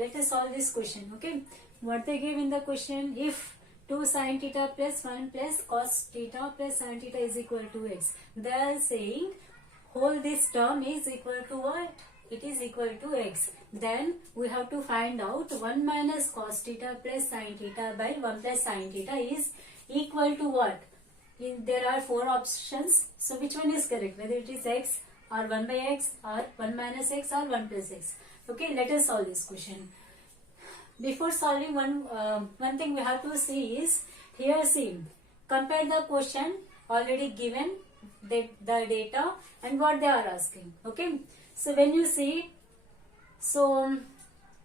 let us solve this question. Okay, what they give in the question: if 2 sin theta plus 1 plus cos theta plus sin theta is equal to x, they are saying whole this term is equal to what? It is equal to x. Then we have to find out 1 minus cos theta plus sin theta by 1 plus sin theta is equal to what? There are 4 options. So which one is correct? Whether it is x or 1 by x or 1 minus x or 1 plus x. Okay, let us solve this question. Before solving, one thing we have to see is, here see, compare the question already given, the data and what they are asking. Okay, so when you see, so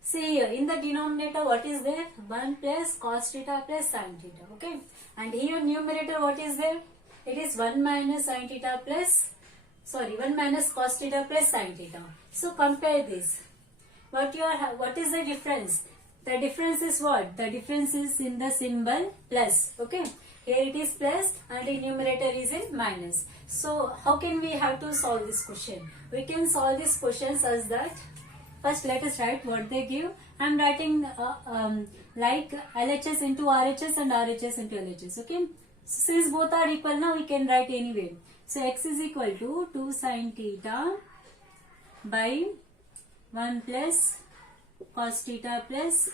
see here in the denominator what is there? 1 plus cos theta plus sin theta. Okay, and here numerator what is there? It is 1 minus sin theta plus, sorry, 1 minus cos theta plus sin theta. So compare this. What is the difference? The difference is what? The difference is in the symbol plus. Okay, here it is plus and the numerator is in minus. So how can we have to solve this question? We can solve this question such that, first let us write what they give. I am writing like LHS into RHS and RHS into LHS. Okay, so since both are equal now, we can write anyway. So x is equal to 2 sin theta by 1 plus cos theta plus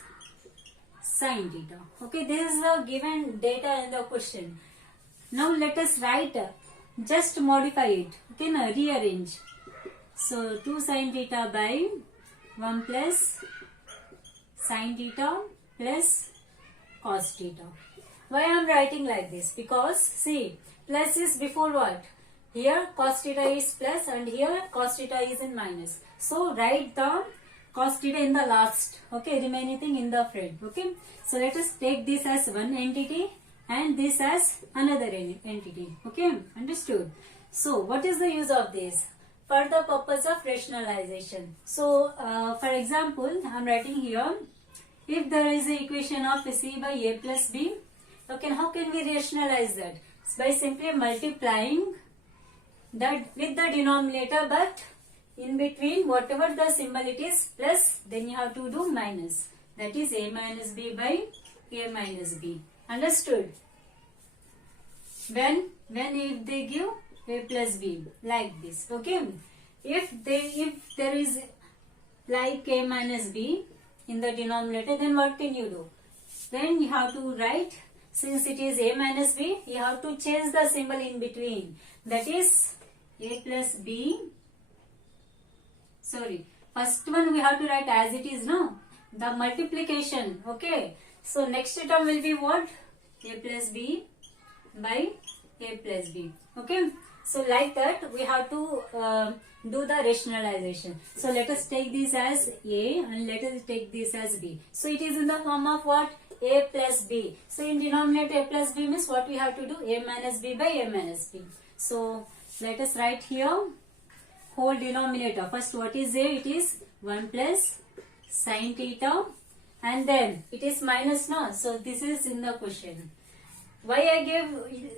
sin theta. Okay, this is the given data in the question. Now let us write, just modify it. Okay, now rearrange. So 2 sin theta by 1 plus sin theta plus cos theta. Why I am writing like this? Because see, plus is before what? Here cos theta is plus and here cos theta is in minus. So write the cos theta in the last. Okay, remaining thing in the front. Okay, so let us take this as one entity and this as another entity. Okay, understood? So what is the use of this? For the purpose of rationalization. So for example, I am writing here, if there is an equation of c by a plus b, okay, how can we rationalize that? By simply multiplying that with the denominator, but in between whatever the symbol it is plus, then you have to do minus. That is a minus b by a minus b. Understood? When if they give a plus b like this. Okay, if there is like a minus b in the denominator, then what can you do? Then you have to write, since it is a minus b, you have to change the symbol in between. That is a plus b. Sorry, first one we have to write as it is, no? The multiplication. Okay, so next term will be what? A plus b by a plus b. Okay, so like that we have to do the rationalization. So let us take this as a and let us take this as b. So it is in the form of what? A plus b. So in denominator a plus b means what we have to do? A minus b by a minus b. So let us write here whole denominator. First what is a? It is 1 plus sin theta and then it is minus, no? So this is in the question. Why I give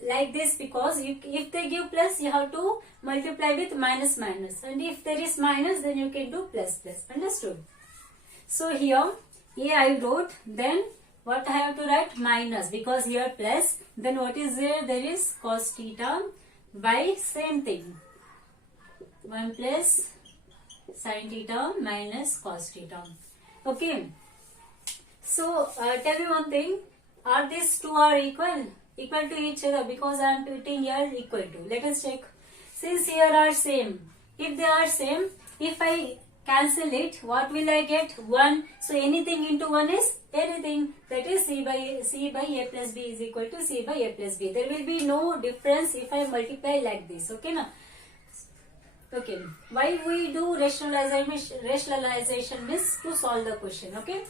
like this? Because if they give plus, you have to multiply with minus minus, and if there is minus, then you can do plus plus. Understood? So here a I wrote, then what I have to write? Minus, because here plus, then what is there? There is cos theta by same thing, 1 plus sin theta minus cos theta. Okay, so tell me one thing, are these two are equal to each other? Because I am putting here equal to. Let us check. Since here are same, if they are same, if I cancel it, what will I get? 1. So anything into 1 is anything. That is c by a plus b is equal to c by a plus b. There will be no difference if I multiply like this. Okay, now. Okay, why we do rationalization means to solve the question. Okay,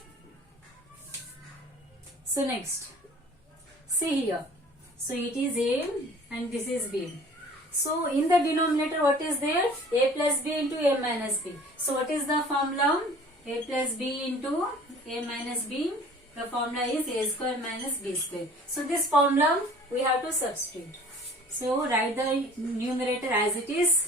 so next, see here, so it is a and this is b. So in the denominator what is there? A plus b into a minus b. So what is the formula? A plus b into a minus b. The formula is a square minus b square. So this formula we have to substitute. So write the numerator as it is.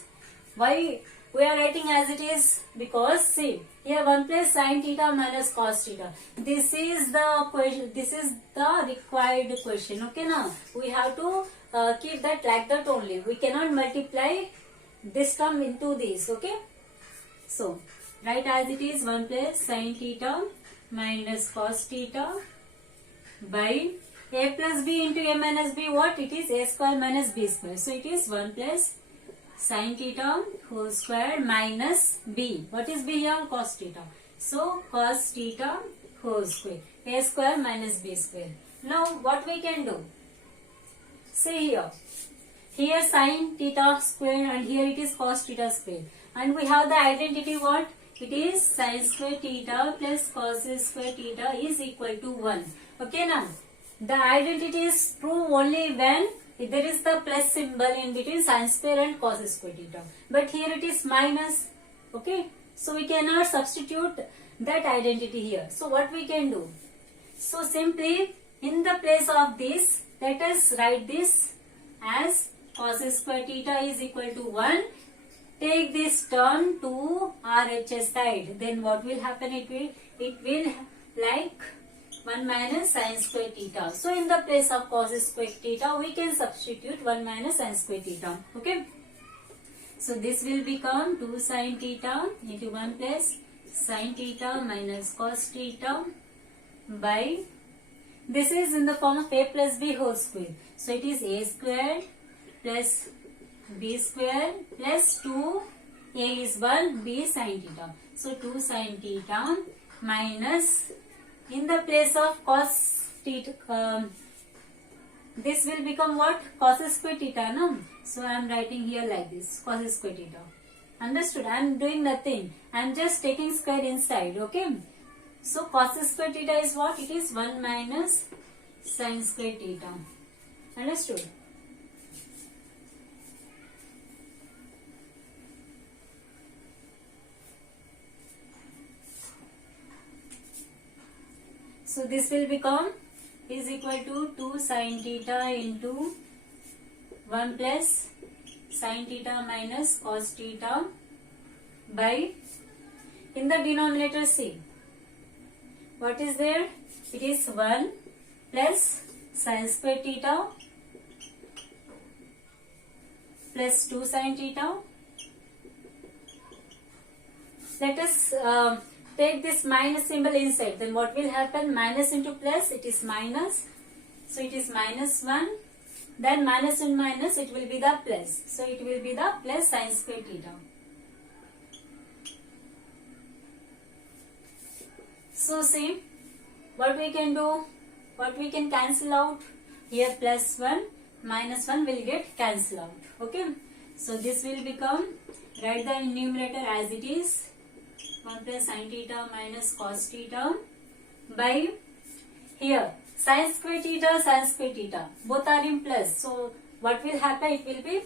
Why we are writing as it is, because see here 1 plus sin theta minus cos theta. This is the question. This is the required question. Okay, now we have to keep that like that only. We cannot multiply this term into this. Okay, so write as it is 1 plus sin theta minus cos theta by a plus b into a minus b. What it is? A square minus b square. So it is 1 plus sin theta whole square minus b. What is b here? Cos theta. So cos theta whole square. A square minus b square. Now what we can do? See here. Here sin theta square and here it is cos theta square. And we have the identity what? It is sin square theta plus cos square theta is equal to 1. Okay, now the identity is true only when there is the plus symbol in between sin square and cos square theta. But here it is minus. Okay, so we cannot substitute that identity here. So what we can do? So simply in the place of this, let us write this as cos square theta is equal to 1. Take this term to RHS side. Then what will happen? It will like 1 minus sin square theta. So in the place of cos square theta, we can substitute 1 minus sin square theta. Okay. So this will become 2 sin theta into 1 plus sin theta minus cos theta by, this is in the form of a plus b whole square. So it is a square plus b square plus 2, a is 1, b is sin theta. So 2 sin theta minus, in the place of cos theta, this will become what? Cos square theta, no? So I am writing here like this, cos square theta. Understood? I am doing nothing. I am just taking square inside, okay? So cos square theta is what? It is 1 minus sin square theta. Understood? So this will become is equal to 2 sin theta into 1 plus sin theta minus cos theta by, in the denominator see, what is there? It is 1 plus sin square theta plus 2 sin theta. Let us take this minus symbol inside. Then what will happen? Minus into plus, it is minus. So it is minus 1. Then minus and minus, it will be the plus. So it will be the plus sin square theta. So see, what we can do? What we can cancel out? Here plus 1, minus 1 will get cancelled out. Okay. So this will become, write the numerator as it is, 1 plus sin theta minus cos theta by, here sin square theta, both are in plus. So what will happen? It will be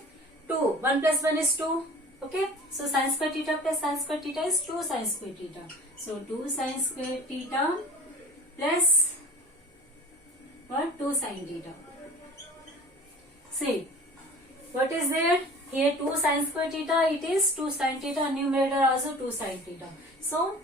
2. 1 plus 1 is 2. Okay. So sin square theta plus sin square theta is 2 sin square theta. So 2 sin square theta plus what? 2 sin theta. See, what is there? Here 2 sin square theta, it is 2 sin theta, numerator also 2 sin theta. So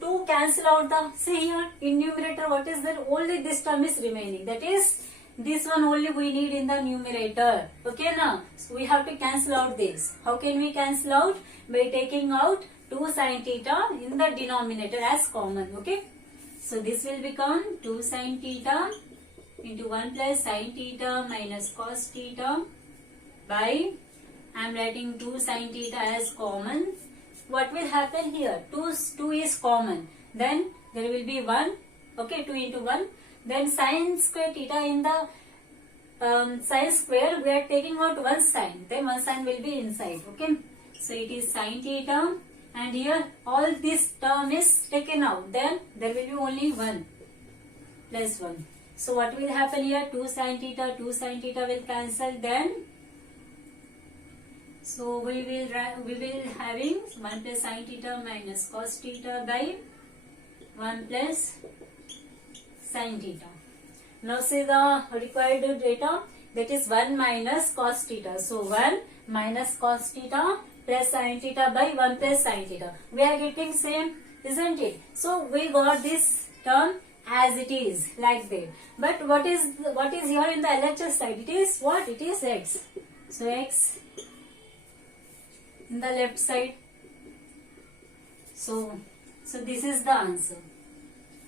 2 cancel out the, see here in numerator what is there? Only this term is remaining. That is, this one only we need in the numerator. Okay, now so we have to cancel out this. How can we cancel out? By taking out 2 sin theta in the denominator as common. Okay, so this will become 2 sin theta into 1 plus sin theta minus cos theta by, I am writing 2 sin theta as common. What will happen here? 2 is common. Then there will be 1. Okay, 2 into 1. Then sin square theta, in the sin square we are taking out 1 sin. Then 1 sin will be inside. Okay. So it is sin theta. And here all this term is taken out. Then there will be only 1 plus 1. So what will happen here? 2 sin theta will cancel. Then so we will having 1 plus sin theta minus cos theta by 1 plus sin theta. Now see the required data, that is 1 minus cos theta. So 1 minus cos theta plus sin theta by 1 plus sin theta. We are getting same, isn't it? So we got this term as it is, like that. But what is here in the LHS side? It is what? It is x. So x in the left side. So this is the answer.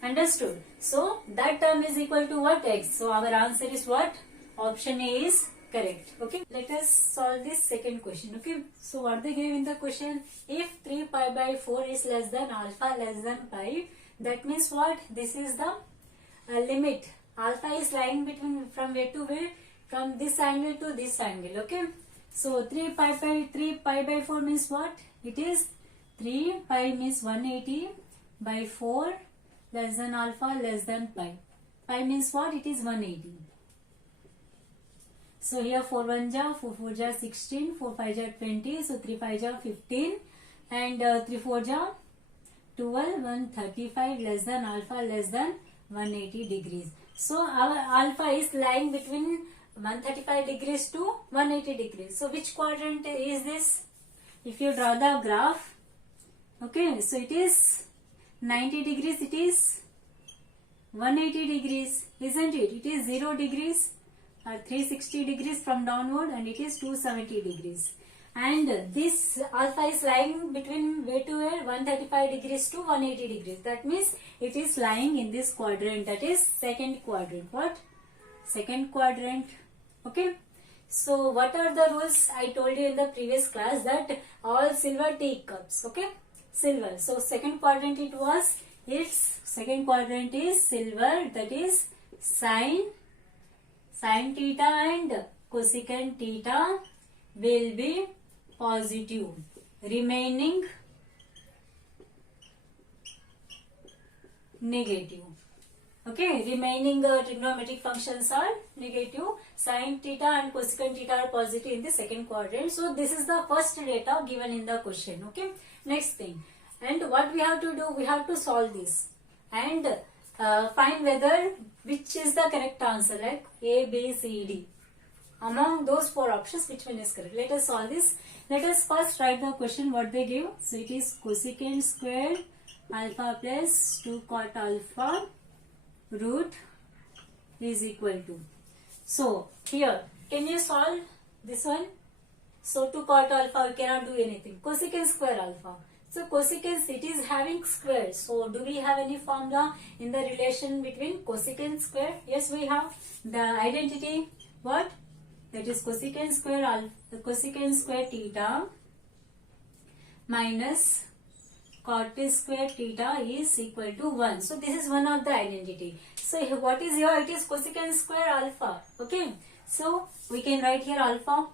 Understood? So that term is equal to what? X. So our answer is what? Option A is correct. Okay. Let us solve this second question. Okay. So what they gave in the question? If 3 pi by 4 is less than alpha less than pi, that means what? This is the limit. Alpha is lying between from where to where? From this angle to this angle. Okay. So 3 pi by 4 means what? It is 3 pi means 180 by 4 less than alpha less than pi. Pi means what? It is 180. So here 4 1 ja, 4 4 ja 16, 4 5 ja 20, so 3 5 ja 15 and 3 4 ja 12, 135 less than alpha less than 180 degrees. So our alpha is lying between 135 degrees to 180 degrees. So which quadrant is this? If you draw the graph, okay, so it is 90 degrees, it is 180 degrees, isn't it? It is 0 degrees or 360 degrees from downward and it is 270 degrees. And this alpha is lying between where to where? 135 degrees to 180 degrees. That means it is lying in this quadrant, that is second quadrant. What? Second quadrant. Okay. So what are the rules? I told you in the previous class that all silver teacups. Okay. Silver. So second quadrant it was, its second quadrant is silver, that is sin theta and cosecant theta will be positive, remaining negative. Okay, remaining trigonometric functions are negative. Sin theta and cosecant theta are positive in the second quadrant. So this is the first data given in the question. Okay, next thing. And what we have to do? We have to solve this and find whether which is the correct answer, like A, B, C, D. Among those four options, which one is correct? Let us solve this. Let us first write the question what they give. So it is cosecant square alpha plus 2 cot alpha root is equal to. So here, can you solve this one? So 2 cot alpha, we cannot do anything. Cosecant square alpha. So cosecant, it is having square. So do we have any formula in the relation between cosecant square? Yes, we have. The identity, what? That is cosecant square alpha, cosecant square theta minus cot square theta is equal to 1. So this is one of the identity. So what is here? It is cosecant square alpha. Okay. So we can write here alpha.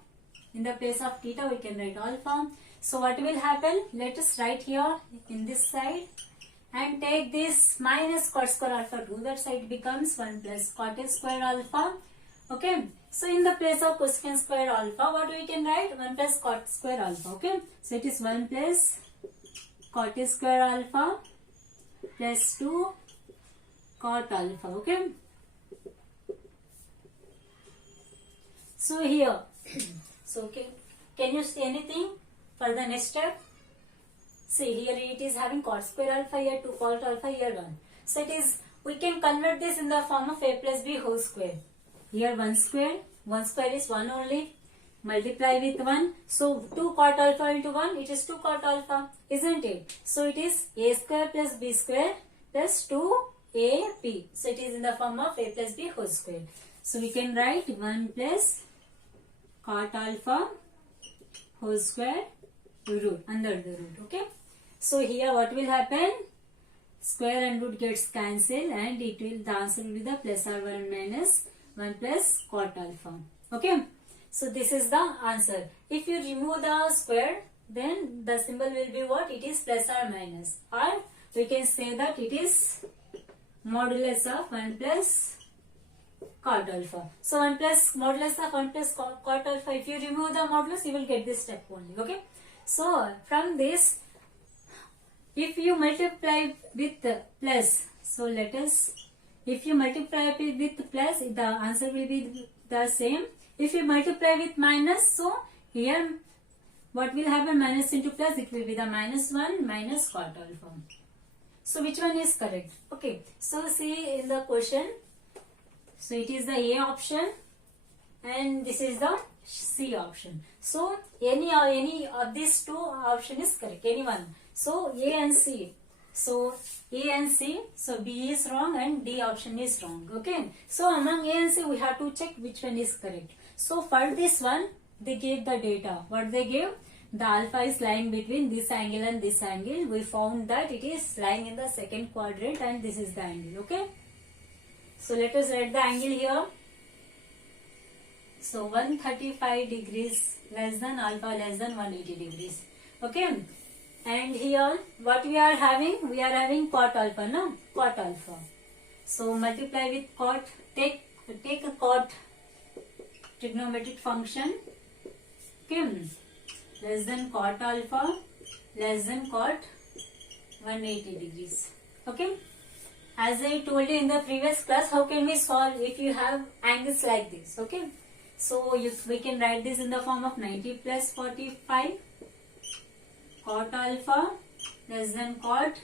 In the place of theta, we can write alpha. So what will happen? Let us write here in this side and take this minus cot square alpha to that side, becomes 1 plus cot square alpha. Okay. So in the place of cosecant square alpha, what we can write? 1 plus cot square alpha. Okay. So it is 1 plus cot square alpha plus 2 cot alpha. Okay. So here, so can you see anything for the next step? See here it is having cot square alpha, here 2 cot alpha, here 1. So it is, we can convert this in the form of a plus b whole square. Here 1 square is 1 only, multiply with 1. So 2 cot alpha into 1, it is 2 cot alpha, isn't it? So it is a square plus b square plus 2ab. So it is in the form of a plus b whole square. So we can write 1 plus cot alpha whole square root, under the root. Okay. So here what will happen? Square and root gets cancelled and it will, the answer will be the plus or 1 minus 1 plus cot alpha. Okay. So this is the answer. If you remove the square, then the symbol will be what? It is plus or minus. Or we can say that it is modulus of 1 plus cot alpha. So 1 plus modulus of 1 plus cot alpha. If you remove the modulus, you will get this step only. Okay. So from this, if you multiply with plus, so let us, if you multiply with plus, the answer will be the same. If you multiply with minus, so here what will happen? Minus into plus, it will be the -1 minus cot alpha. So which one is correct? Okay, so see in the question, so it is the A option and this is the C option. So any of these two option is correct, any one. So A and C. So A and C, so B is wrong and D option is wrong. Okay, so among A and C we have to check which one is correct. So for this one they gave the data. What they gave? The alpha is lying between this angle and this angle. We found that it is lying in the second quadrant and this is the angle. Okay, so let us write the angle here. So 135 degrees less than alpha less than 180 degrees. Okay, and here what we are having? We are having cot alpha, no? Cot alpha. So multiply with cot. Take a cot trigonometric function. Okay, less than cot alpha less than cot 180 degrees. Okay, as I told you in the previous class, how can we solve if you have angles like this? Okay, so we can write this in the form of 90 plus 45 cot alpha less than cot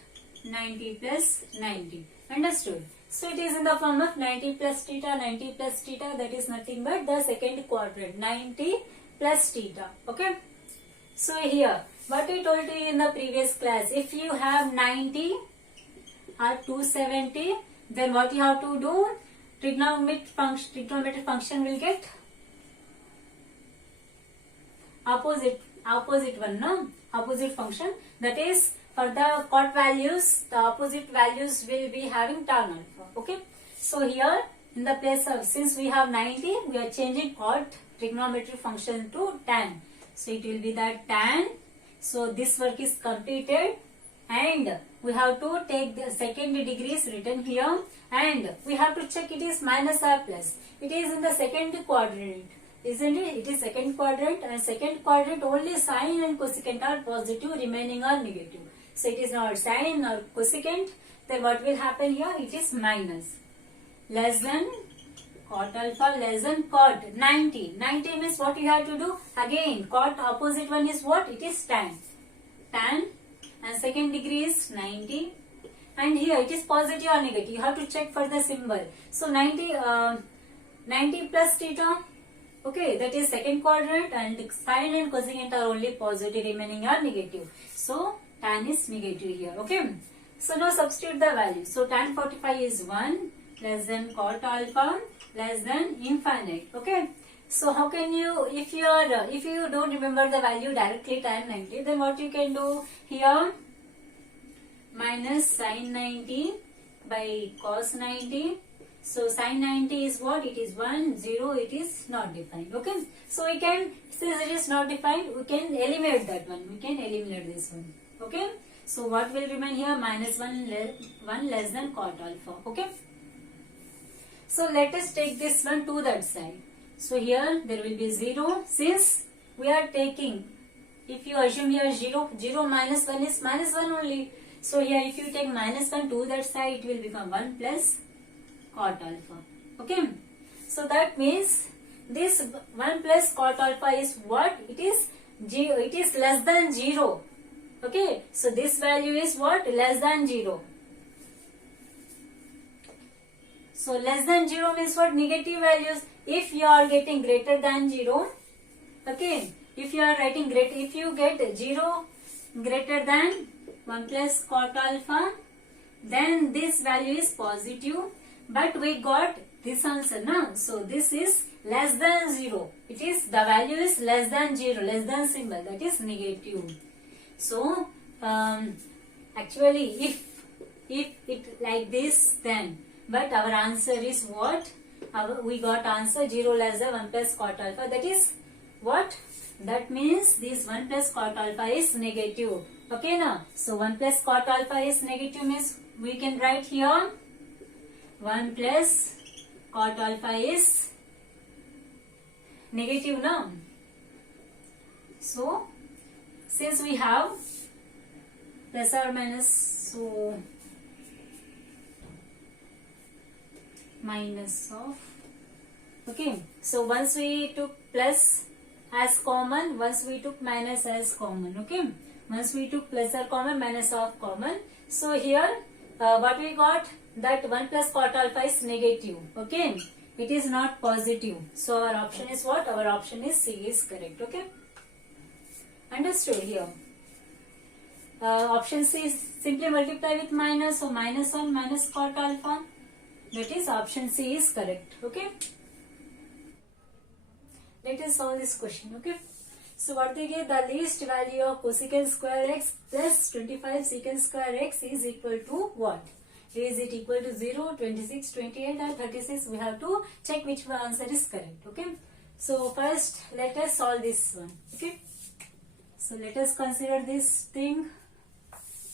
90 plus 90. Understood? So it is in the form of 90 plus theta, 90 plus theta, that is nothing but the second quadrant, 90 plus theta. Okay, so here what I told you in the previous class, if you have 90 or 270, then what you have to do? Trigonometric function will get opposite one, no? Opposite function, that is for the cot values, the opposite values will be having tan alpha. Okay, so here in the place of, since we have 90, we are changing cot trigonometric function to tan. So it will be that tan. So this work is completed and we have to take the second degrees written here and we have to check it is minus or plus. It is in the second quadrant, isn't it? It is second quadrant and second quadrant only sine and cosecant are positive, remaining are negative. So it is not sine or cosecant, then what will happen here? It is minus. Less than cot alpha less than cot 90. 90 means what you have to do? Again, cot opposite one is what? It is tan. Tan and second degree is 90. And here it is positive or negative. You have to check for the symbol. So 90 plus theta. Okay, that is second quadrant and sine and cosecant are only positive, remaining are negative. So tan is negative here. Okay. So now substitute the value. So tan 45 is 1 less than cot alpha less than infinite. Okay. So how can you, if you don't remember the value directly tan 90, then what you can do here? Minus sine 90 by cos 90. So sine 90 is what? It is 1, 0, it is not defined. Okay. So we can, since it is not defined, we can eliminate that one. We can eliminate this one. Okay. So what will remain here? Minus 1 less than cot alpha. Okay. So let us take this one to that side. So here there will be 0. Since we are taking, if you assume here 0, 0 minus 1 is minus 1 only. So here if you take minus 1 to that side, it will become 1 plus cot alpha. Okay. So that means this 1 plus cot alpha is what? It is less than 0. Okay. So this value is what? Less than 0. So less than 0 means what? Negative values. If you are getting greater than 0, okay, if you are writing if you get 0 greater than 1 plus cot alpha, then this value is positive. But we got this answer now. So this is less than 0. It is, the value is less than 0, less than symbol, that is negative. So actually if it like this, then, but our answer is what? We got answer 0 less than 1 plus cot alpha. That is what? That means this 1 plus cot alpha is negative. Okay now. So 1 plus cot alpha is negative means we can write here 1 plus cot alpha is negative now. So since we have plus or minus, so minus of, okay, so once we took plus as common once we took minus as common. Okay, once we took plus are common, minus of common. So here what we got, that 1 plus cot alpha is negative. Okay, it is not positive. So our option is what? Our option is C is correct. Okay, understood here. Option C is simply multiply with minus, so minus 1 minus cot alpha. That is option C is correct. Okay, let us solve this question. Okay, so what they give, the least value of cosecant square x plus 25 secant square x is equal to what? Is it equal to 0, 26, 28 or 36? We have to check which answer is correct. Okay, so first let us solve this one. Okay, so let us consider this thing,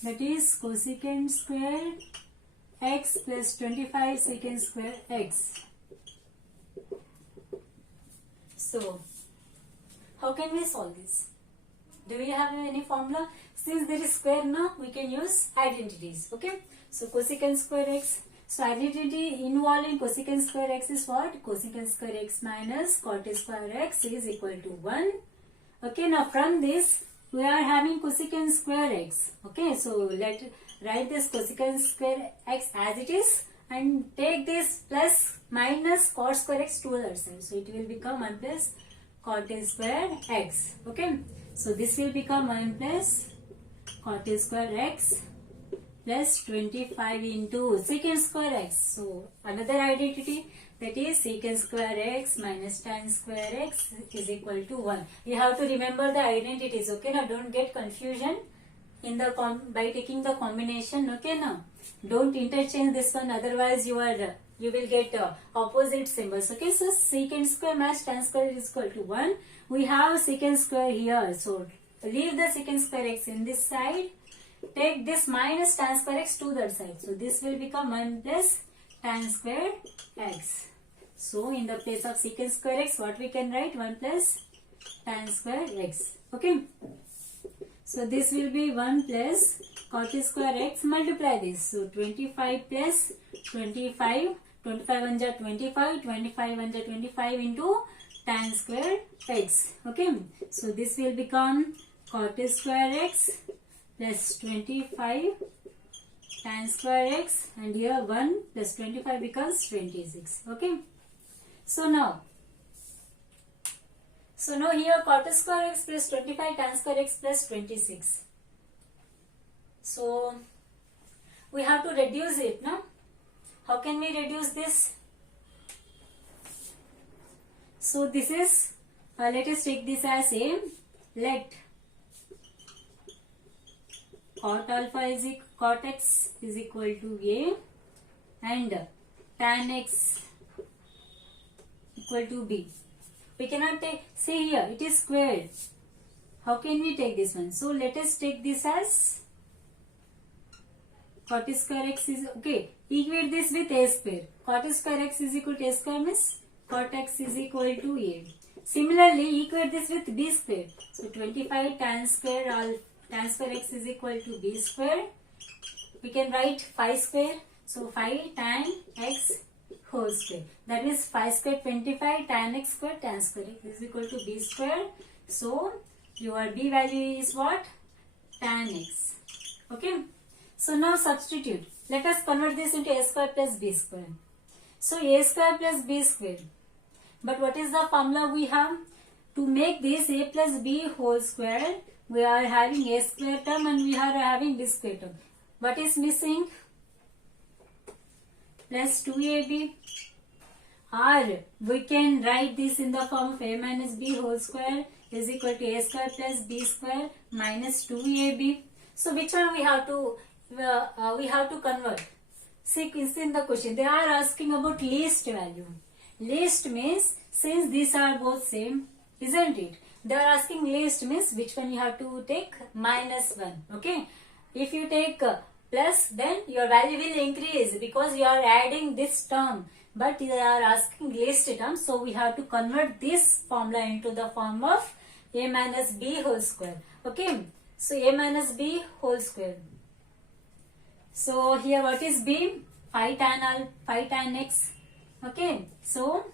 that is cosecant square x plus 25 secant square x. So how can we solve this? Do we have any formula? Since there is square now, we can use identities. Okay, so cosecant square x. So identity involved in cosecant square x is what? Cosecant square x minus cot square x is equal to 1. Okay, now from this we are having cosecant square x. Okay, so let write this cosecant square x as it is and take this plus minus cot square x to the other side. So it will become 1 plus cot square x. Okay, so this will become 1 plus cot square x plus 25 into secant square x. So another identity, that is secant square x minus tan square x is equal to 1. You have to remember the identities. Okay, now don't get confusion in the by taking the combination. Okay, now don't interchange this one, otherwise you will get opposite symbols. Okay, so secant square minus tan square is equal to 1. We have secant square here, so leave the secant square x in this side, take this minus tan square x to that side. So this will become 1 plus tan square x. So in the place of secant square x, what we can write? 1 plus tan square x. Okay, so this will be 1 plus cot square x, multiply this. So 25 plus 25, 25 1 ja 25, 25 1 ja 25 into tan square x. Okay, so this will become cot square x plus 25 tan square x, and here 1 plus 25 becomes 26. Okay, so now here cot square x plus 25 tan square x plus 26. So we have to reduce it now. How can we reduce this? So this is let us take this as a, let cot x is equal to a and tan x equal to b. We cannot take, see here it is squared. How can we take this one? So let us take this as cot square x is, okay, equate this with a square. Cot square x is equal to a square means cot x is equal to a. Similarly, equate this with b square. So 25 tan square x is equal to b square. We can write 5 square. So 5 tan x whole square. That means 5 square 25 tan x square tan square x is equal to b square. So your b value is what? Tan x. Okay. So now substitute. Let us convert this into a square plus b square. So a square plus b square. But what is the formula we have? To make this a plus b whole square, we are having a square term and we are having b square term. What is missing? Plus 2ab. Or we can write this in the form of a minus b whole square is equal to a square plus b square minus 2ab. So which one we have to convert? See, in the question they are asking about least value. Least means since these are both same, isn't it? They are asking least means which one you have to take? Minus 1. Okay. If you take plus, then your value will increase because you are adding this term. But they are asking least term, so we have to convert this formula into the form of a minus b whole square. Okay. So a minus b whole square. So here what is b? 5 tan x. Okay. So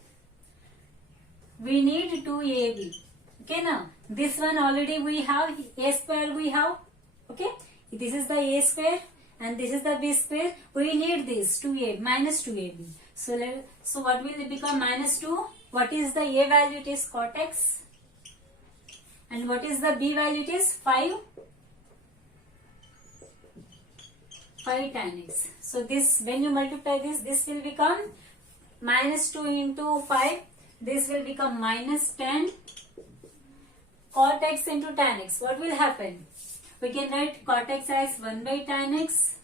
we need 2ab. Okay, now this one already we have, a square we have. Okay, this is the a square and this is the b square. We need this 2a minus 2ab. So what will it become? Minus 2. What is the a value? It is cot x. And what is the b value? It is 5 tan x. So this, when you multiply this will become minus 2 into 5. This will become minus 10 cot x into tan x. What will happen? We can write cot x as 1 by tan x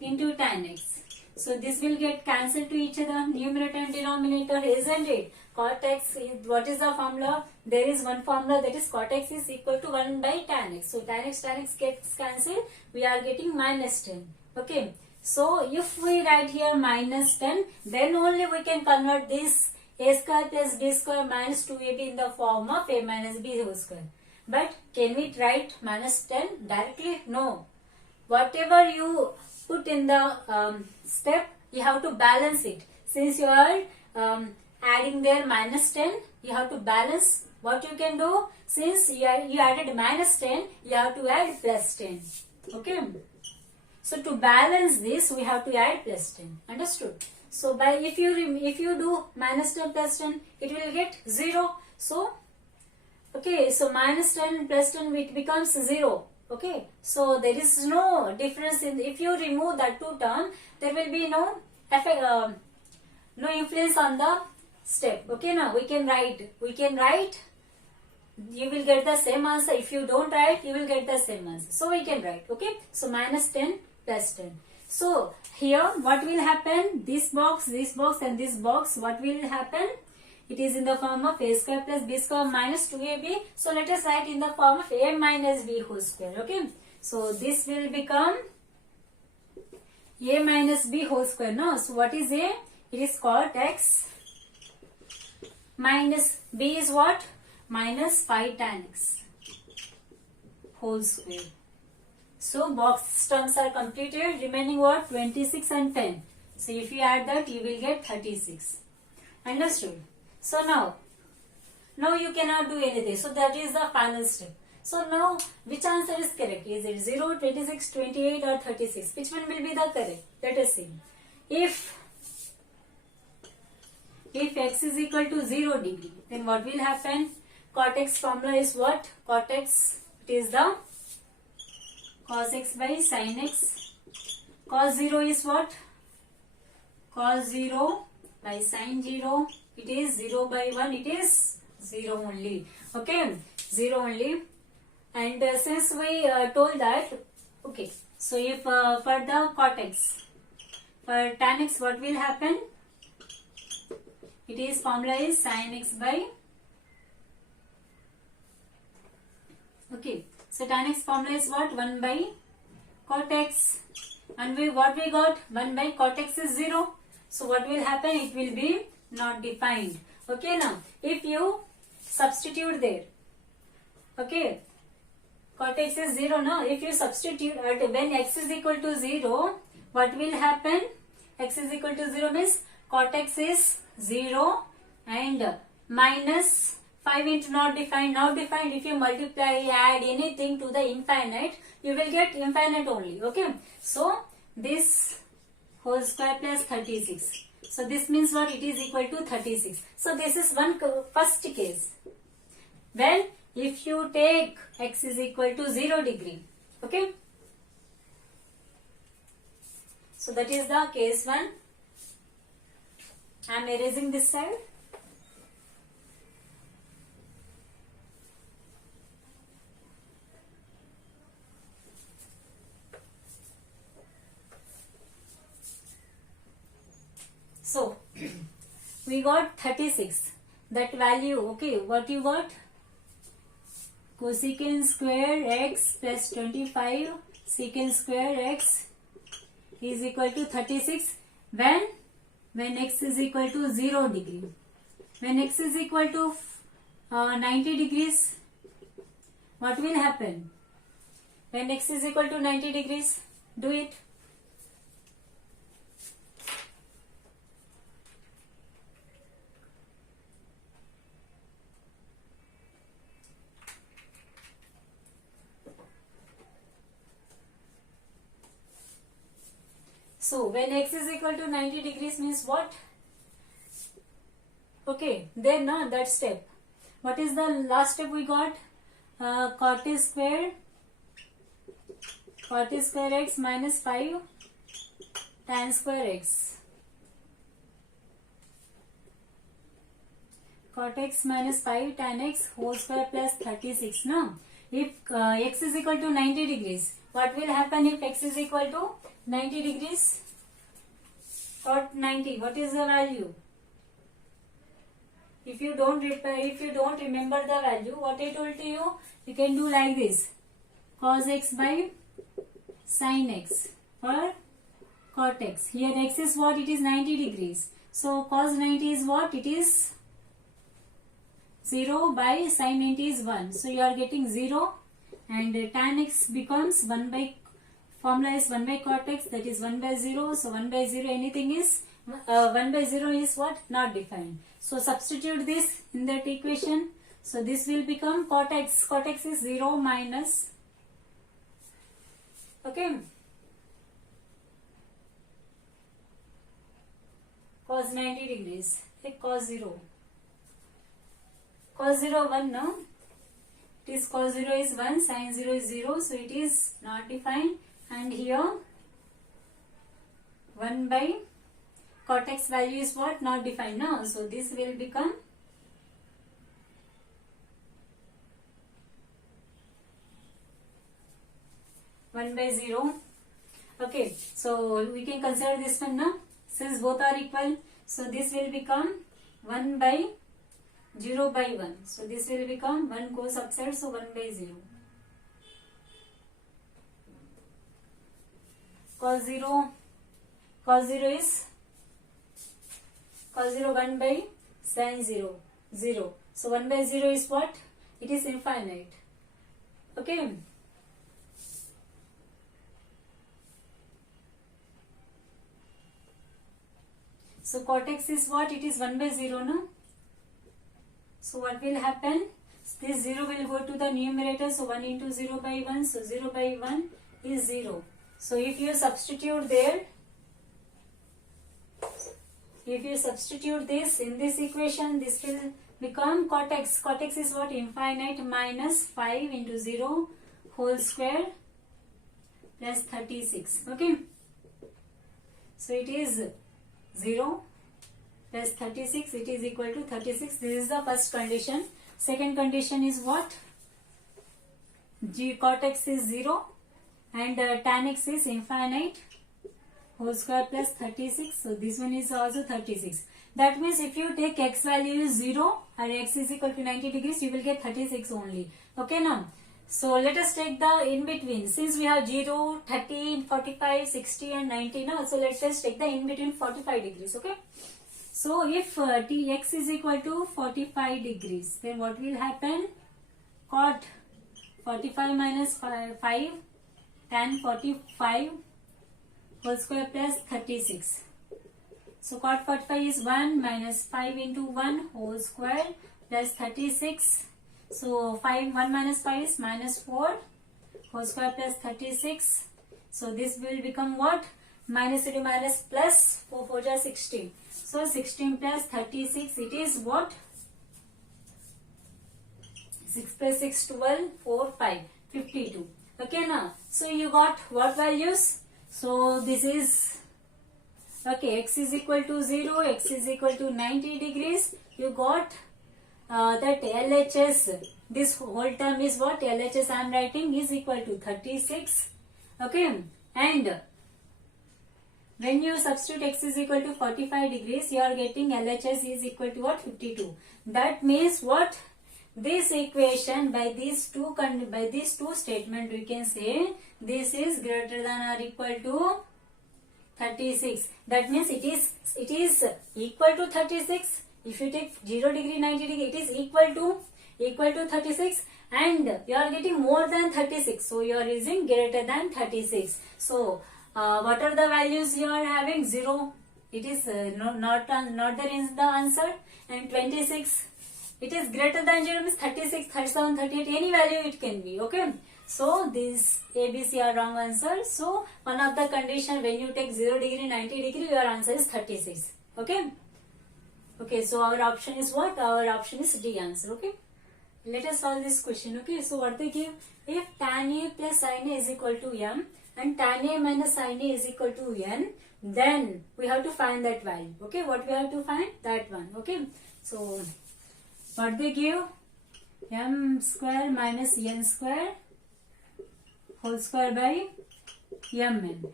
into tan x. So this will get cancelled to each other, numerator and denominator, isn't it? Cot x, what is the formula? There is one formula, that is cot x is equal to 1 by tan x. So tan x gets cancelled. We are getting minus 10. Okay. So if we write here minus 10, then only we can convert this a square plus b square minus 2ab in the form of a minus b whole square. But can we write minus 10 directly? No. Whatever you put in the step, you have to balance it. Since you are adding there minus 10, you have to balance. What you can do, since you added minus 10, you have to add plus 10. Okay. So to balance this, we have to add plus 10. Understood? So by if you do minus 10 plus 10, it will get 0. So okay, so minus 10 plus 10, it becomes 0. Okay, so there is no difference in, if you remove that two term, there will be no effect, no influence on the step. Okay, now we can write, you will get the same answer. If you don't write, you will get the same answer. So we can write. Okay, so minus 10 plus 10. So here what will happen? This box and this box, what will happen? It is in the form of a square plus b square minus 2ab. So let us write in the form of a minus b whole square. Okay. So this will become a minus b whole square. No. So what is a? It is cot x minus b is what? Minus 5 tan x whole square. So box terms are completed. Remaining what? 26 and 10. So if you add that, you will get 36. Understood? So now you cannot do anything. So that is the final step. So now which answer is correct? Is it 0, 26, 28 or 36? Which one will be the correct? Let us see. If x is equal to 0 degree, then what will happen? Cot x formula is what? Cot x, it is the cos x by sin x. Cos 0 is what? Cos 0 by sin 0. It is 0 by 1. It is 0 only. Okay, 0 only. And since we told that, okay, so if for the cot x, for tan x, what will happen? It is formula is sin x by, okay, so tan x formula is what? 1 by cot x. And what we got? 1 by cot x is 0. So what will happen? It will be not defined. Okay, now if you substitute there, okay, cot x is 0 now. If you substitute at when x is equal to 0, what will happen? X is equal to 0 means cot x is 0 and minus 5 into not defined. Not defined, if you multiply, add anything to the infinite, you will get infinite only. Okay, so this whole square plus 36. So this means what? It is equal to 36. So this is one first case. When if you take x is equal to 0 degree. Okay. So that is the case 1. I am erasing this side. So we got 36. That value, okay, what you got? Cosecant square x plus 25 secant square x is equal to 36 when x is equal to 0 degree. When x is equal to 90 degrees, what will happen? When x is equal to 90 degrees, do it. So when x is equal to 90 degrees means what? Okay, then that step. What is the last step we got? Cot square x minus 5 tan square x. Cot x minus 5 tan x whole square plus 36. Now, if x is equal to 90 degrees, what will happen if x is equal to 90 degrees? Cot 90, what is the value? If you don't remember the value, what I told to you, you can do like this. Cos x by sin x for cot x. Here x is what? It is 90 degrees. So cos 90 is what? It is 0 by sin 90 is 1. So you are getting 0 and tan x becomes 1 by, formula is 1 by cot x, that is 1 by 0. So 1 by 0 anything is, 1 by 0 is what? Not defined. So substitute this in that equation. So this will become cot x. Cot x is 0 minus, okay, cos 90 degrees, take cos 0. Cos 0 1, no? It is cos 0 is 1, sin 0 is 0, so it is not defined. And here 1 by cot x value is what? Not defined now. So this will become one by 0. Okay, so we can consider this one now. Since both are equal, so this will become 1 by 0 by 1. So this will become 1 goes upside, so 1 by 0. Cos 0 is cos 0 1 by sin 0, 0. So 1 by 0 is what? It is infinite. Okay. So cot x is what? It is 1 by 0, no? So what will happen? This 0 will go to the numerator. So 1 into 0 by 1. So 0 by 1 is 0. So if you substitute there, if you substitute this in this equation, this will become cot x. Cot x is what? Infinite minus 5 into 0 whole square plus 36. Okay. So it is 0 plus 36. It is equal to 36. This is the first condition. Second condition is what? Cot x is 0 and tan x is infinite whole square plus 36. So this one is also 36. That means if you take x value is 0 and x is equal to 90 degrees, you will get 36 only. Okay now. So let us take the in between. Since we have 0, 30, 45, 60 and 90 now. So let us take the in between 45 degrees. Okay. So if x is equal to 45 degrees, then what will happen? Cot 45 minus 5 tan 45 whole square plus 36. So cot 45 is 1 minus 5 into 1 whole square plus 36. So 1 minus 5 is minus 4 whole square plus 36. So this will become what? Minus into minus plus 4 4 is 16. So 16 plus 36, it is what? 6 plus 6 12, 4 5 52. Okay now. So you got what values? So this is okay, x is equal to 0, x is equal to 90 degrees. You got that LHS, this whole term is what? LHS I am writing is equal to 36. Okay, and when you substitute x is equal to 45 degrees, you are getting LHS is equal to what? 52. That means what? This equation by these two statement we can say this is greater than or equal to 36. That means it is equal to 36. If you take 0 degree 90 degree, it is equal to 36 and you are getting more than 36. So you are using greater than 36. So what are the values you are having? 0. It is not there is the answer, and 26. It is greater than 0 means 36, 37, 38, any value it can be. Okay. So these A, B, C are wrong answer. So one of the condition, when you take 0 degree, 90 degree, your answer is 36. Okay. Okay. So our option is what? Our option is D answer. Okay. Let us solve this question. Okay. So what they give? If tan A plus sin A is equal to M and tan A minus sin A is equal to N, then we have to find that value. Okay. What we have to find? That one. Okay. So what they give? M square minus N square whole square by Mn.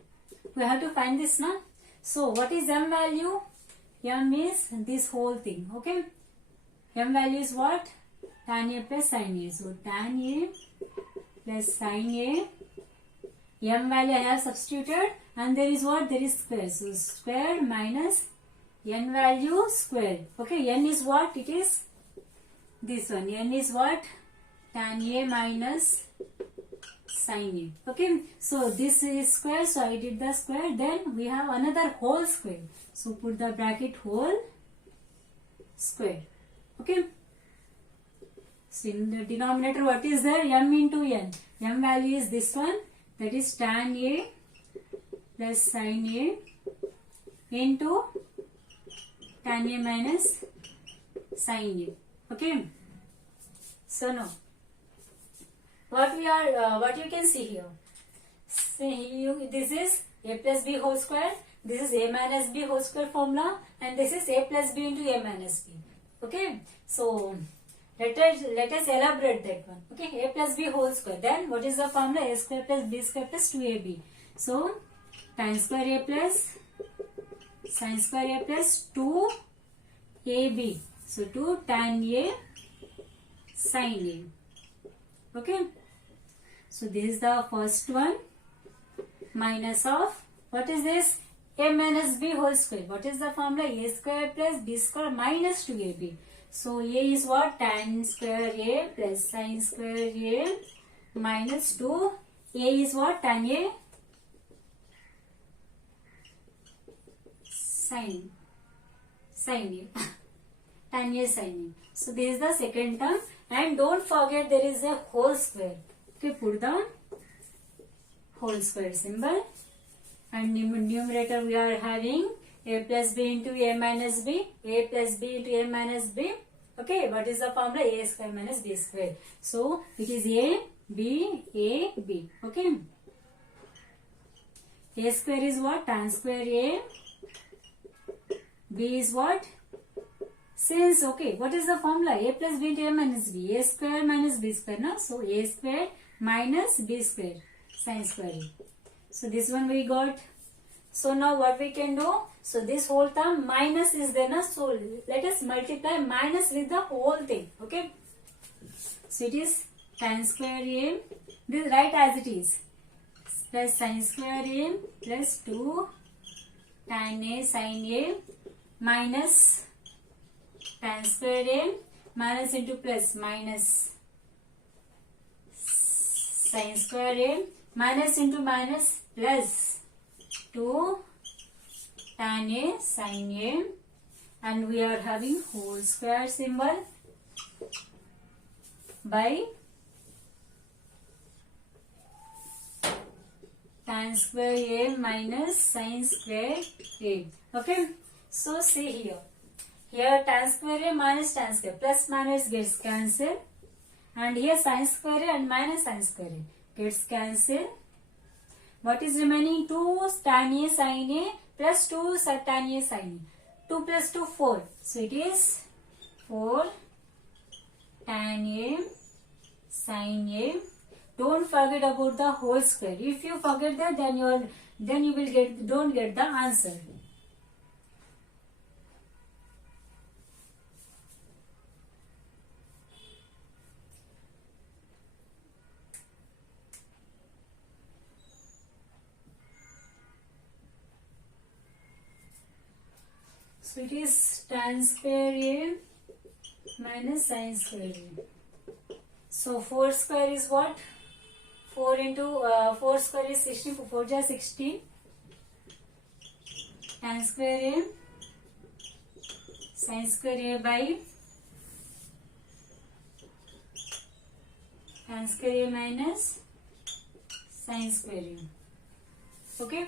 We have to find this now. So what is M value? M is this whole thing. Okay. M value is what? Tan A plus sin A. So tan A plus sin A. M value I have substituted, and there is what? There is square. So square minus N value square. Okay. N is what? It is this one. N is what? Tan A minus sin A. Okay. So this is square. So I did the square. Then we have another whole square. So put the bracket whole square. Okay. So in the denominator, what is there? M into N. M value is this one. That is tan A plus sin A into tan A minus sin A. Okay. So now, what you can see here. See, this is A plus B whole square. This is A minus B whole square formula, and this is A plus B into A minus B. Okay. So let us elaborate that one. Okay. A plus B whole square. Then what is the formula? A square plus B square plus 2AB. So tan square A plus sin square A plus 2AB. So 2 tan A sin A. Okay. So this is the first one. Minus of, what is this? A minus B whole square. What is the formula? A square plus B square minus 2AB. So A is what? Tan square A plus sin square A minus 2. A is what? Tan A sin A. Tan A sin A. So this is the second term. And don't forget there is a whole square. Okay, put the whole square symbol. And numerator we are having A plus B into A minus B. A plus B into A minus B. Okay, what is the formula? A square minus B square. So it is A, B, A, B. Okay. A square is what? Tan square A. B is what? Since, okay, what is the formula? A plus B into A minus B. A square minus B square. No? So A square minus B square. Sin square A. So this one we got. So now what we can do? So this whole term minus is there. No? So let us multiply minus with the whole thing. Okay. So it is tan square A. This write as it is. Plus sin square A plus 2 tan A sin A minus tan square A minus into plus minus sin square A minus into minus plus 2 tan A sin A, and we are having whole square symbol by tan square A minus sin square A. Okay. So see here. Here tan square A minus tan square plus minus gets cancelled, and here sin square A and minus sin square A gets cancelled. What is remaining? 2 tan A sin A plus 2 tan A sin A. 2 plus 2 4. So it is 4 tan A sin A. Don't forget about the whole square. If you forget that, then you will don't get the answer. So it is tan square A minus sin square A. So 4 square is what? 4 into 4 square is 16. 4 is 16. Tan square A sin square A by tan square A minus Sine squaring. Okay.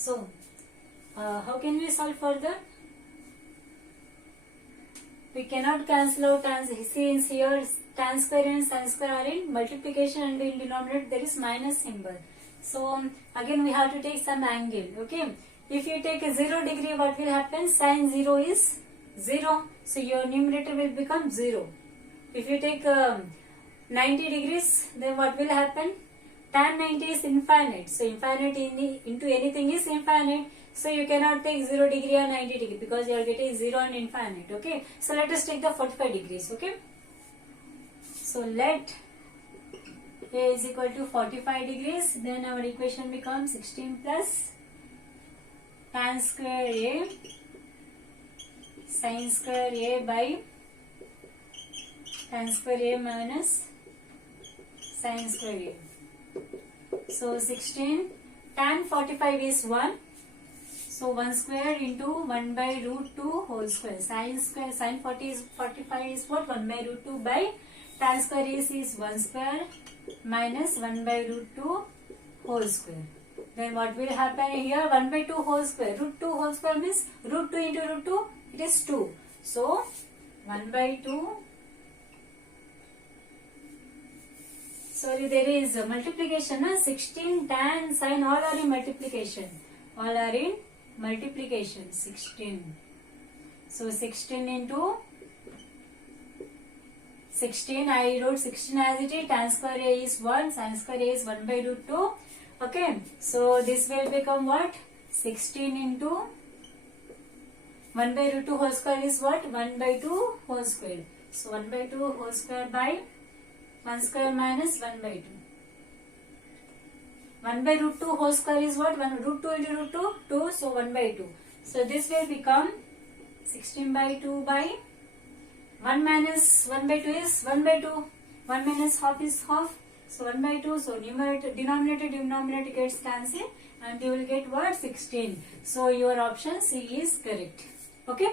So, how can we solve further? We cannot cancel out tan. Since here tan square and sin square are in multiplication and in denominator there is minus symbol. So again we have to take some angle. Okay. If you take a 0 degree, what will happen? Sin 0 is 0. So your numerator will become 0. If you take 90 degrees, then what will happen? Tan 90 is infinite. So infinite into anything is infinite. So you cannot take 0 degree or 90 degree because you are getting 0 and infinite. Okay. So let us take the 45 degrees. Okay. So let A is equal to 45 degrees. Then our equation becomes 16 plus tan square A sin square a by tan square a minus sin square a. So 16 tan 45 is 1. So 1 square into 1 by root 2 whole square. Sin 45 is what? 1 by root 2 by tan square is 1 square minus 1 by root 2 whole square. Then what will happen here? 1 by 2 whole square. Root 2 whole square means root 2 into root 2, it is 2. So 1 by 2. Sorry, there is a multiplication. 16 tan sin all are in multiplication. All are in multiplication. 16. So 16 into 16. I wrote 16 as it is. Tan square a is 1. Sin square a is 1 by root 2. Okay. So this will become what? 16 into 1 by root 2 whole square is what? 1 by 2 whole square. So 1 by 2 whole square by 1 square minus 1 by 2. 1 by root 2 whole square is what? 1 root 2 into root 2, 2. So 1 by 2. So this will become 16 by 2 by 1 minus 1 by 2 is 1 by 2. 1 minus half is half. So 1 by 2. So denominator gets cancelled and you will get what? 16. So your option C is correct. Okay.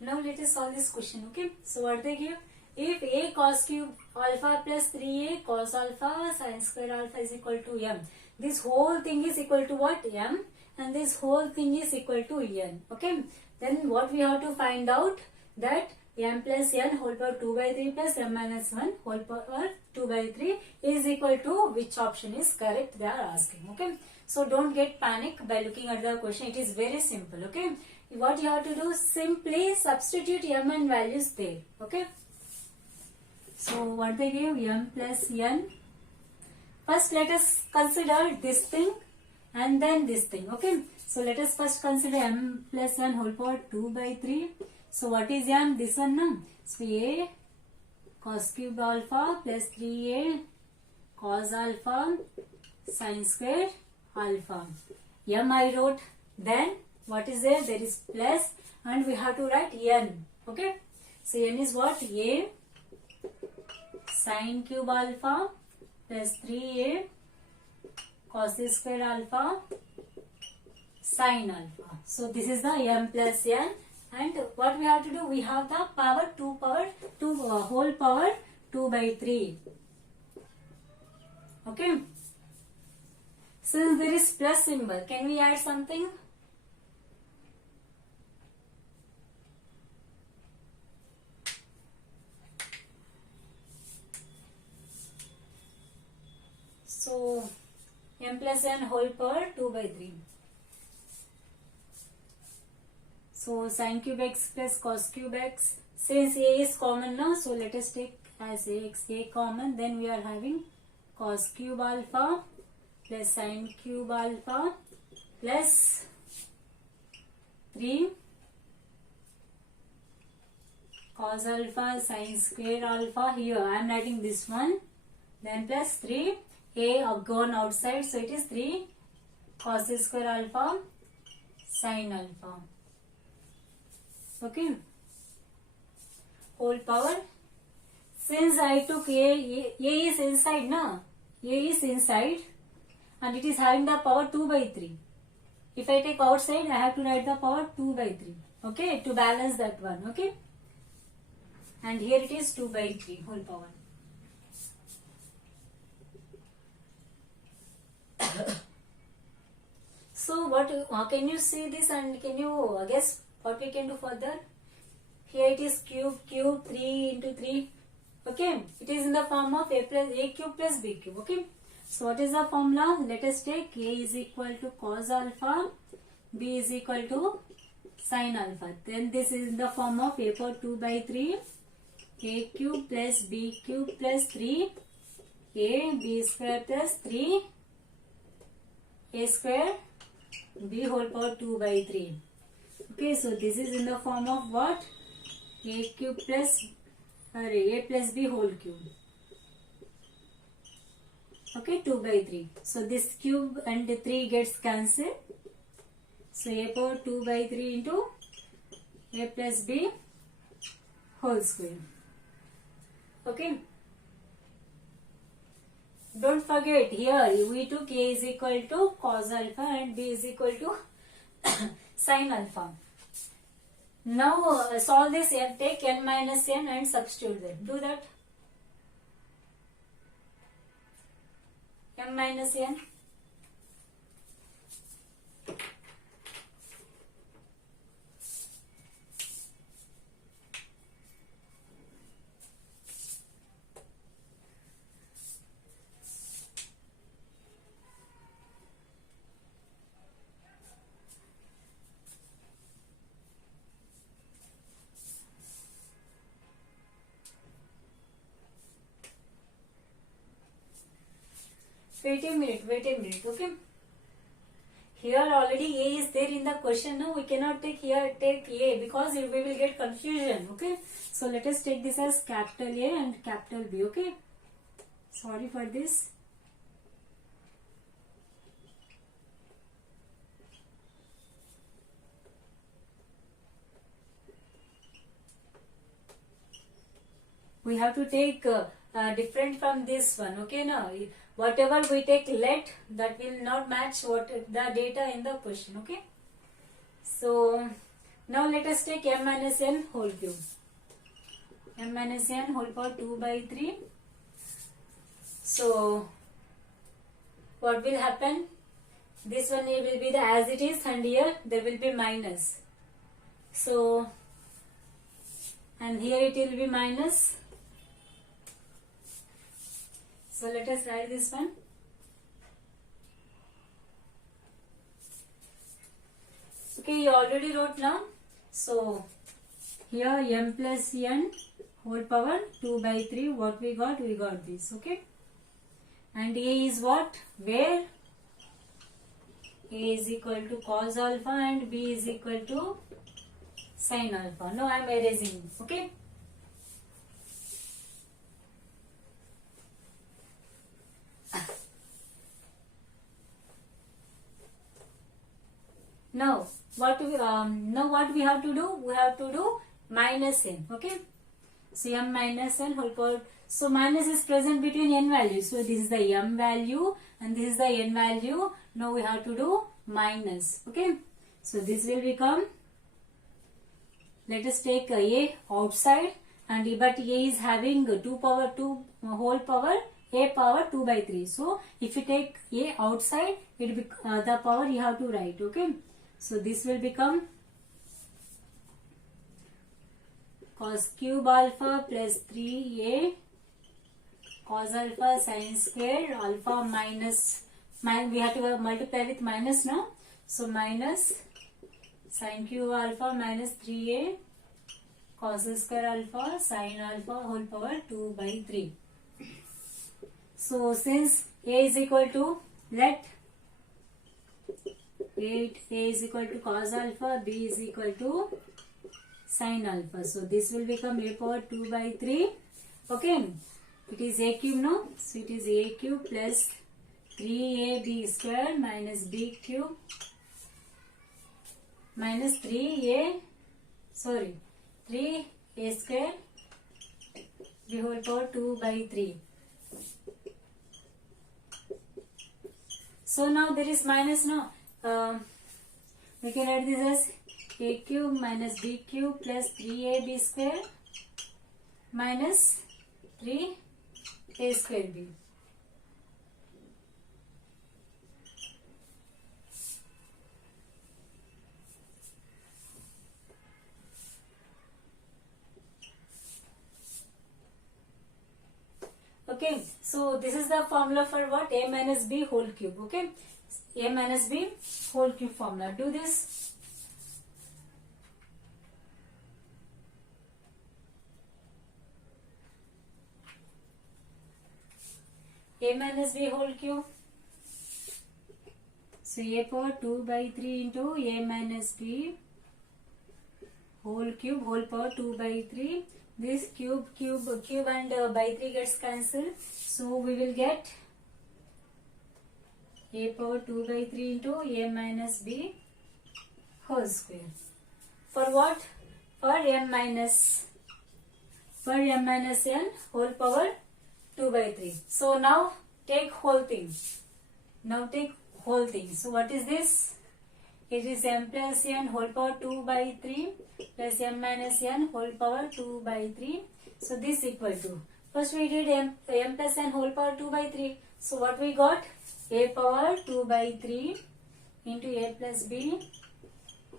Now let us solve this question. Okay. So what they give? If a cos cube alpha plus 3a cos alpha sin square alpha is equal to m. This whole thing is equal to what? M. And this whole thing is equal to n. Okay. Then what we have to find out? That m plus n whole power 2 by 3 plus m minus 1 whole power 2 by 3 is equal to which option is correct, they are asking. Okay. So don't get panic by looking at the question. It is very simple. Okay. What you have to do? Simply substitute m and values there. Okay. So what they give? M plus n. First let us consider this thing and then this thing. Okay. So let us first consider m plus n whole power 2 by 3. So what is m? This one, no? So a cos cube alpha plus 3a cos alpha sin square alpha. M I wrote. Then what is there? There is plus and we have to write n. Okay. So n is what? A sin cube alpha plus 3a cos square alpha sin alpha. So this is the m plus n. And what we have to do? We have the power 2 whole power 2 by 3. Okay. Since there is plus symbol, can we add something? So m plus n whole power 2 by 3. So sin cube x plus cos cube x. Since a is common now, so let us take as a common. Then we are having cos cube alpha plus sin cube alpha plus 3 cos alpha sin square alpha. Here I am writing this one. Then plus 3 a gone outside, so it is 3 cos square alpha sin alpha. Okay. Whole power. Since I took a is inside, na? A is inside and it is having the power 2 by 3. If I take outside, I have to write the power 2 by 3. Okay. To balance that one. Okay. And here it is 2 by 3 whole power. So what can you see this and can you guess what we can do further? Here it is cube 3 into 3. Okay. It is in the form of a cube plus b cube. Okay. So what is the formula? Let us take a is equal to cos alpha, b is equal to sin alpha. Then this is in the form of a power 2 by 3 a cube plus b cube plus 3 a b square plus 3 a square b whole power 2 by 3. Okay, so this is in the form of what? A cube plus a plus b whole cube. Okay, 2 by 3. So this cube and the 3 gets cancelled. So a power 2 by 3 into a plus b whole square. Okay. Don't forget, here we took a is equal to cos alpha and b is equal to sin alpha. Now solve this, take n minus n and substitute them. Do that. M minus n. Wait a minute, okay. Here already a is there in the question. Now we cannot take a because we will get confusion, okay. So let us take this as capital A and capital B, okay. Sorry for this. We have to take different from this one, okay. Now whatever we take let, that will not match what the data in the question, okay. So now let us take m minus n whole cube. M minus n whole power 2 by 3. So what will happen? This one will be the as it is, and here there will be minus. So, and here it will be minus. So let us write this one. Okay, you already wrote now. So here m plus n whole power 2 by 3. What we got? We got this. Okay. And a is what? Where? A is equal to cos alpha and b is equal to sin alpha. No, I am erasing. Okay. Now what we have to do? We have to do minus n. Okay. So m minus n whole power. So minus is present between n values. So this is the m value and this is the n value. Now we have to do minus. Okay. So this will become. Let us take a outside, and but a is having 2 power 2 whole power a power 2 by 3. So if you take a outside, it the power you have to write. Okay. So this will become cos cube alpha plus 3a cos alpha sin square alpha minus, we have to multiply with minus now. So minus sin cube alpha minus 3a cos square alpha sin alpha whole power 2 by 3. So since a is equal to, let a is equal to cos alpha, b is equal to sin alpha. So this will become a power 2 by 3. Okay. It is a cube now. So it is a cube plus 3ab square minus b cube minus 3a square b whole power 2 by 3. So now there is minus now. We can write this as a cube minus b cube plus 3ab square minus 3a square b. Okay, so this is the formula for what? A minus b whole cube. Okay, a minus b whole cube formula. Do this. A minus b whole cube. So a power 2 by 3 into a minus b whole cube whole power 2 by 3. This cube and by 3 gets cancelled. So we will get a power 2 by 3 into a minus b whole square. For what? for m minus n whole power 2 by 3. So now take whole thing. So what is this? It is m plus n whole power 2 by 3 plus m minus n whole power 2 by 3. So this equal to, first we did m plus n whole power 2 by 3. So what we got? A power 2 by 3 into a plus b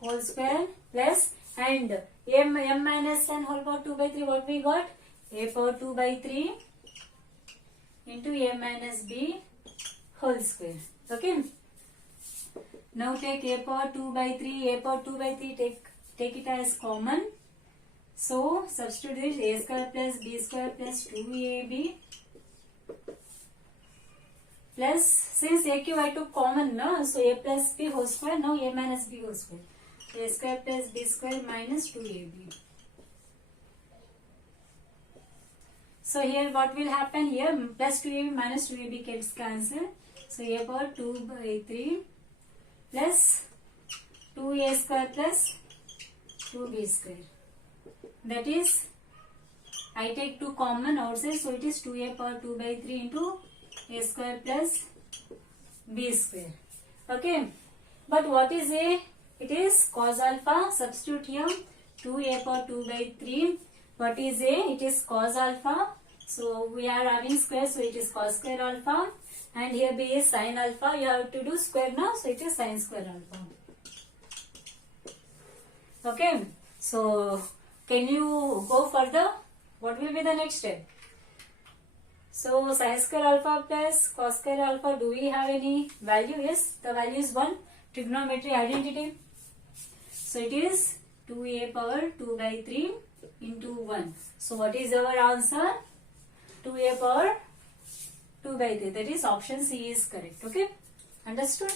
whole square plus, and m minus n whole power 2 by 3, what we got? A power 2 by 3 into a minus b whole square. Okay. Now take a power 2 by 3, take it as common. So substitute this, a square plus b square plus 2ab plus, since a cube I took common, no? So a plus b whole square, now a minus b whole square. A square plus b square minus 2ab. So here what will happen here? Plus 2ab minus 2ab gets cancelled. So a power 2 by 3 plus 2a square plus 2b square. That is, I take 2 common outside, so it is 2a power 2 by 3 into a square plus b square. Okay. But what is a? It is cos alpha. Substitute here 2a power 2 by 3. What is a? It is cos alpha. So we are having square, so it is cos square alpha. And here b is sin alpha. You have to do square now, so it is sin square alpha. Okay. So can you go further? What will be the next step? So sin square alpha plus cos square alpha, do we have any value? Yes, the value is 1. Trigonometry identity. So it is 2a power 2 by 3 into 1. So what is our answer? 2a power 2 by 3. That is option C is correct. Okay. Understood?